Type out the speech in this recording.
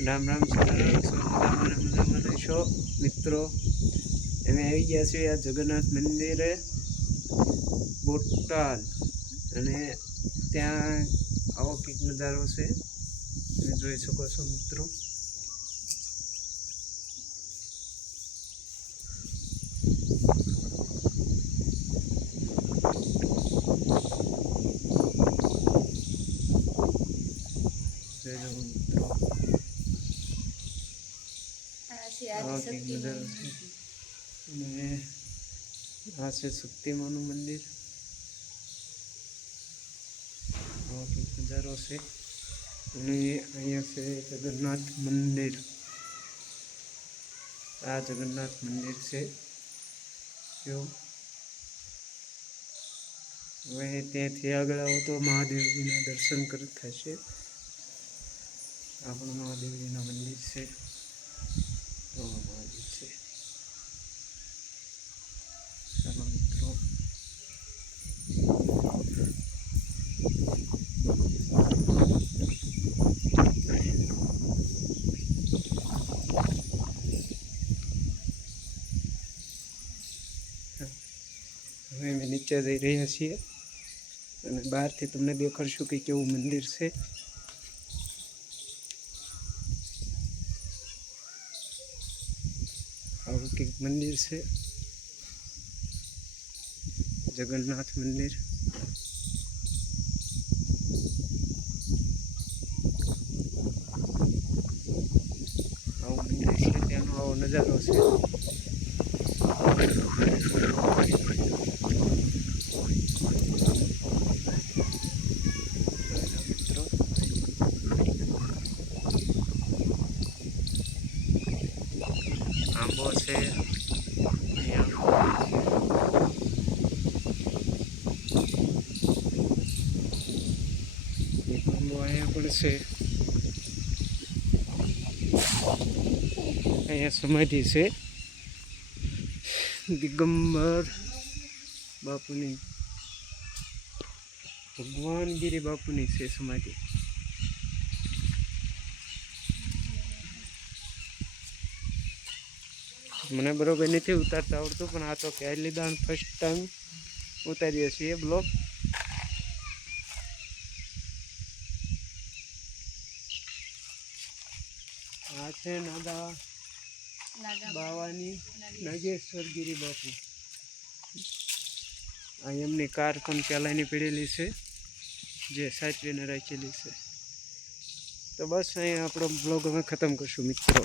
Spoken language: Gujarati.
રામ રામ મજામાં રહેશો મિત્રો. અમે આવી ગયા છીએ આ જગન્નાથ મંદિરે બોટાદ, અને ત્યાં આવો કંઈક નજારો છે, તમે જોઈ શકો છો મિત્રો. મિત્રો આવો કંઈક નજારો છે, અને આ છે શક્તિમાનું મંદિર. આવો કંઈક નજારો છે, અને અહીંયા છે જગન્નાથ મંદિર. આ જગન્નાથ મંદિર છે. જો હવે ત્યાંથી આગળ આવો તો મહાદેવજીના દર્શન કરી થશે. આપણું મહાદેવજીના મંદિર છે. મહાદેવ છે. ચાલો મિત્રો, હવે અમે નીચે જઈ રહ્યા છીએ, અને બહારથી તમને દેખાડશું કે કેવું મંદિર છે. આવું કંઈક મંદિર છે, જગન્નાથ મંદિર. આવું મંદિર છે, ત્યાંનો આવો નજારો છે. મિત્રો આંબો છે અહીંયા. આંબો અહીંયા પણ છે. અહીંયા સમાધિ છે દિગંબર બાપુની, ભગવાનગીરી બાપુની છે સમાધિ. મને બરોબર નથી ઉતારતા આવડતું, પણ આ તો પહેલી દાણ ફર્સ્ટ ટાઈમ ઉતારીએ છીએ બ્લોગ. આ છે નાગા બાવાની નાગેશ્વરગીરી બાપુ. આ એમની કાર પણ પહેલાંની પડેલી છે, જે સાચવીને રાખેલી છે. તો બસ અહીંયા આપણો બ્લોગ અમે ખતમ કરશું મિત્રો.